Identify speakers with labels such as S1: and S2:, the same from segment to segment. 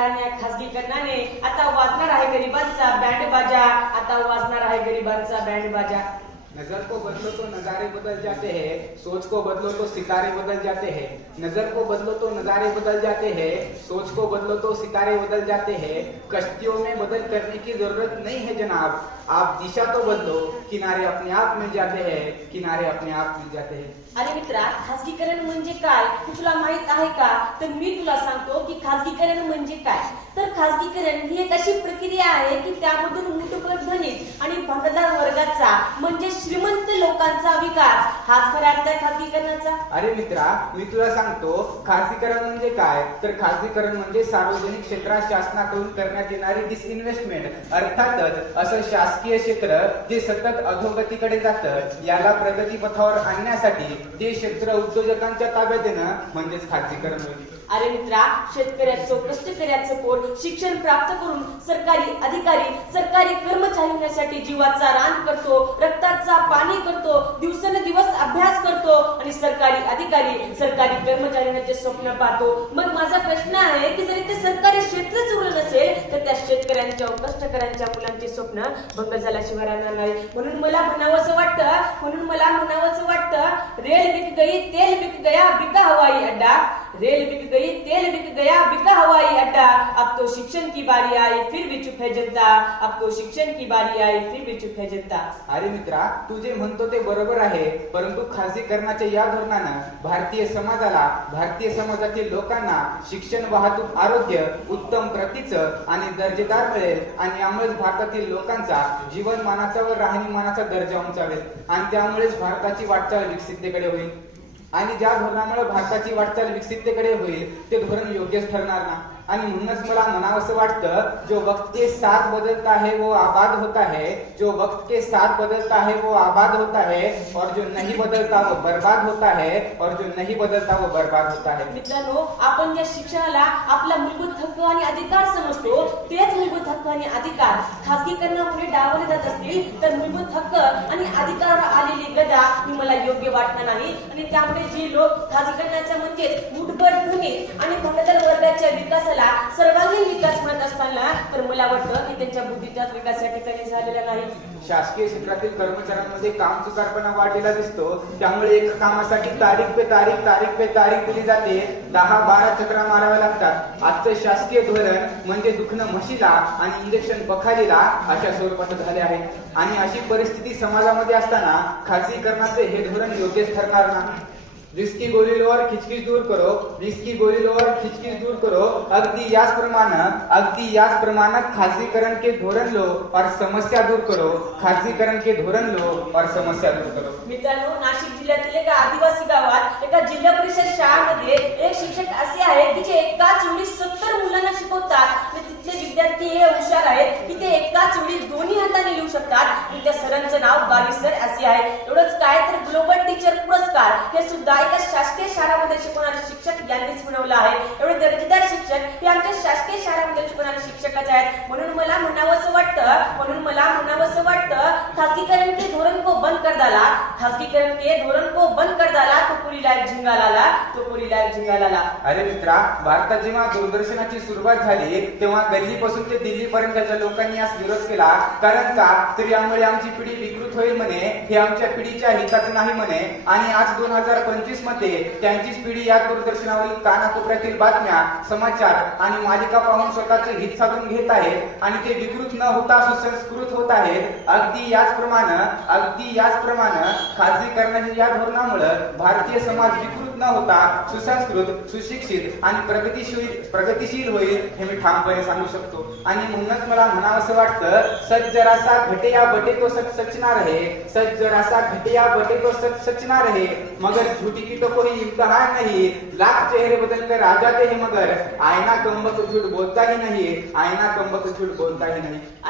S1: सरकारने या खासगीकरणाने आता वाजणार आहे गरिबांचा बँड बाजा. आता वाजणार आहे गरिबांचा बँड बाजा.
S2: नजर को बदलो तो नजारे बदल जाते हैं सोच को बदलो तो सितारे बदल जाते हैं। नजर को बदलो तो नजारे बदल जाते हैं सोच को बदलो तो सितारे बदल जाते हैं। कश्तियों में बदल करने की जरूरत नहीं है जनाब। आप दिशा तो बदलो किनारे अपने आप मिल जाते हैं किनारे अपने आप मिल जाते हैं।
S1: अरे मित्रा खासगीकरण म्हणजे काय? तुला माहीत आहे का? तर मी तुला सांगतो की खासगीकरण म्हणजे काय? तर खासगीकरण ही एक अशी प्रक्रिया आहे की त्यामधून मुठभर धनिक आणि भागदार वर्गाचा म्हणजे श्रीमंत लोकांचा विकास हाच खरा अर्थ आहे खासगीकरणाचा?
S2: अरे मित्रा मी तुला सांगतो खासगीकरण म्हणजे काय? तर खासगीकरण म्हणजे सार्वजनिक क्षेत्रात शासनाकडून करण्यात येणारी डिसइन्व्हेस्टमेंट अर्थातच असं शासकीय क्षेत्र जे सतत अधोगतीकडे जातं याला प्रगती पथावर आणण्यासाठी ते क्षेत्र उद्योजकांच्या ताब्यात देणं म्हणजेच खासगीकरण होईल
S1: अरे मित्रा शेतकऱ्याचं कष्टकऱ्याचं पोट शिक्षण प्राप्त करून सरकारी अधिकारी सरकारी कर्मचारी होण्यासाठी जीवाचा रान करतो रक्ताचा पाणी करतो दिवसेंदिवस अभ्यास करतो आणि सरकारी अधिकारी सरकारी कर्मचारी होण्याचे स्वप्न पाहतो. मग माझा प्रश्न आहे की जरी ते सरकारी क्षेत्रच उरलं नसेल तर त्या शेतकऱ्यांच्या कष्टकऱ्यांच्या मुलांचे स्वप्न भंग झाल्याशिवाय राहणार नाही. म्हणून मला म्हणावंसं वाटतं म्हणून मला म्हणावंसं वाटतं रेल बिक गई तेल बिक गया बिका हवाई अड्डा. रेल बिक गई तेल बिक गया बिका हवाई अड्डा. अब तो शिक्षण की बारी आई फिर भी चुप है जनता। अब तो शिक्षण की बारी आई फिर भी चुप है जनता।
S2: अरे मित्रा तू जे म्हणतो ते बरोबर आहे परंतु खासगीकरणाच्या या धोरणानं भारतीय समाजाला भारतीय समाजातील लोकांना शिक्षण वाहतूक आरोग्य उत्तम प्रतीचं आणि दर्जेदार मिळेल आणि यामुळेच भारतातील लोकांचा जीवनमानाचा व राहणीमानाचा दर्जा उंचावेल आणि त्यामुळेच भारताची वाटचाल विकसिततेकडे होईल. आणि ज्या धोरणामुळे भारताची वाटचाल विकसिततेकडे होईल ते धोरण योग्यच ठरणार ना आणि म्हणूनच मला म्हणावंसं वाटतं जो वक्त के साथ बदलता है वो आबाद होता है. जो वक्त के साथ बदलता है वो आबाद होता है. और जो नहीं बदलता वो बर्बाद होता है. और जो नहीं बदलता वो बर्बाद होता है.
S1: मित्रांनो आपण ज्या शिक्षणाला आपला मूलभूत हक्क आणि अधिकार समजतो तेच मूलभूत हक्क आणि अधिकार खासगीकरणामुळे डावले जात असतील तर मूलभूत हक्क आणि अधिकार मला योग्य वाटणार नाही. आणि त्यामुळे जे लोक खासगीकरणाच्या म्हणजेच मुठभर धनी आणि भटदल वर्गाच्या विकासाला सर्वांगीण विकास म्हणत असताना तर मला वाटतं की त्यांच्या बुद्धीच्या विकास या ठिकाणी झालेला नाही.
S2: शासकीय क्षेत्रातील कर्मचाऱ्यांमध्ये काम चुकारपणा वाढलेला दिसतो. त्यामुळे एका कामासाठी तारीख पे तारीख तारीख पे तारीख दिली जाते. दहा बारा चक्रा माराव्या लागतात. आजचं शासकीय धोरण म्हणजे दुखणं म्हशीला आणि इंजेक्शन बखालीला अशा स्वरूपाचं झाले आहे. आणि अशी परिस्थिती समाजामध्ये असताना खाजगीकरणाचे हे धोरण योग्यच ठरणार नाही रिस्की गोली लो और दूर करो. रिस्की गोली लो और दूर करो. अगदी याच प्रमाण अगदी याच प्रमाण खासगीकरण के धोरण लो और समस्या दूर करो. खासगीकरण के धोरण लो और समस्या दूर करो.
S1: मित्रांनो नाशिक जिल्ह्यातील एका आदिवासी गावात एका जिल्हा परिषद शाळेमध्ये एक शिक्षक असे आहेत की जे एकाच वेळी सत्तर मुलांना शिकवतात. तिथले विद्यार्थी हे हुशार आहेत की ते एकाच वेळी दोन्ही हाताने लिहू शकतात. त्या सरांचं नाव बावीस सर असे आहे. एवढंच काय तर संस्कार हे सुद्धा एका शासकीय शाळामध्ये शिकवणारे शिक्षक यांनीच मिळवलं आहे. एवढे दर्जेदार शिक्षक हे आमच्या शासकीय शाळामध्ये शिकवणारे शिक्षकच आहेत. म्हणून मला म्हणावंसं वाटतं म्हणून मला म्हणावंसं वाटतं खासगीकरण के धोरण को बंद कर डाला. खासगीकरण के धोरण को बंद कर डाला तो पुरीला लाईफ झिंगा लाला तो पुरी लाईफ झिंगा लाला
S2: अरे मित्रा भारतात जेव्हा दूरदर्शनाची सुरुवात झाली तेव्हा गल्लीपासून ते दिल्लीपर्यंतच्या लोकांनी यास विरोध केला. कारण का? तर यामुळे आमची पिढी विकृत होईल म्हणे. हे आमच्या पिढीच्या हिताचं नाही म्हणे. आणि आज दोन हजार पंचवीसमध्ये त्यांचीच पिढी या दूरदर्शनावरील कानाकोपऱ्यातील बातम्या समाचार आणि मालिका पाहून स्वतःचे हित साधून घेत आहेत आणि ते विकृत न होता सुसंस्कृत होत आहेत. अगदी याचप्रमाणे अगदी याचप्रमाणे खाजगीकरणाच्या या धोरणामुळे भारतीय समाज विकृत न होता सुसंस्कृत सुशिक्षित आणि प्रगतीशील प्रगतीशील होईल हे मी ठामपणे सांगू शकतो. आणि म्हणूनच मला म्हणावं असं वाटतं सच जरासा घटे बटे तो सच सचना रहे सच जरासा घटे बटे तो सच सचना रहे मगर झूठी की तो कोई इम्तहान नाही. लाख चेहरे बदल कर आ जाते हैं मगर. आयना कंबत झूठ बोलताही नाही. आयना कंबत कमबक झूठ बोलता ही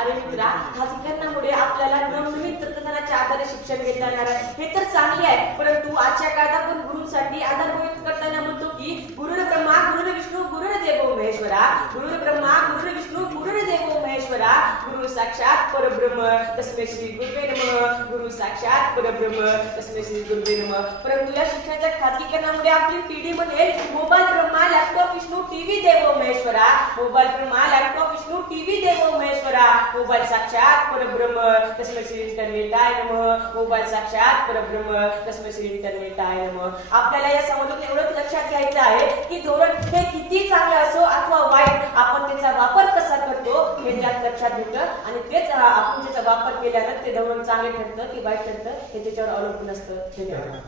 S1: अरे मित्रा खाजगीकरणामुळे आपल्याला नवनवीन तंत्रज्ञानाच्या आधारे शिक्षण घेता येणार आहे. हे तर चांगले आहे परंतु आजच्या काळात आपण गुरुंसाठी आधारभूत करताना म्हणतो की गुरुर ब्रह्मा गुरुर विष्णू गुरुर देवो महेश्वरा गुरुर ब्रह्मा गुरुर विष्णू गुरुर देवो महेश्वरा गुरु साक्षात परब्रह्म तस्मै श्री गुरुवे नम. गुरु साक्षात परब्रह्म तस्मै श्री गुरुवे नम. परंतु या शिक्षणाच्या खाजगीकरणामुळे आपली पिढी मध्ये mobile Brahma laptop Vishnu TV देव Maheshwara. Mobile Brahma laptop Vishnu TV देव महेश्वरा. मोबाईल साक्षात परब्रह्म तस्मै श्री इंटरनेटाय नम. मोबाईल साक्षात परब्रह्म तस्मै श्री इंटरनेटाय नम. आपल्याला या समजून एवढंच लक्षात घ्यायचं आहे की धोरण हे किती चांगलं असो अथवा वाईट आपण त्याचा वापर कसा करतो हे त्यात लक्षात घेतं आणि तेच आपण त्याचा वापर केल्यानं ते धोरण चांगले ठरतं की वाईट ठरतं हे त्याच्यावर अवलंबून असतं. धन्यवाद.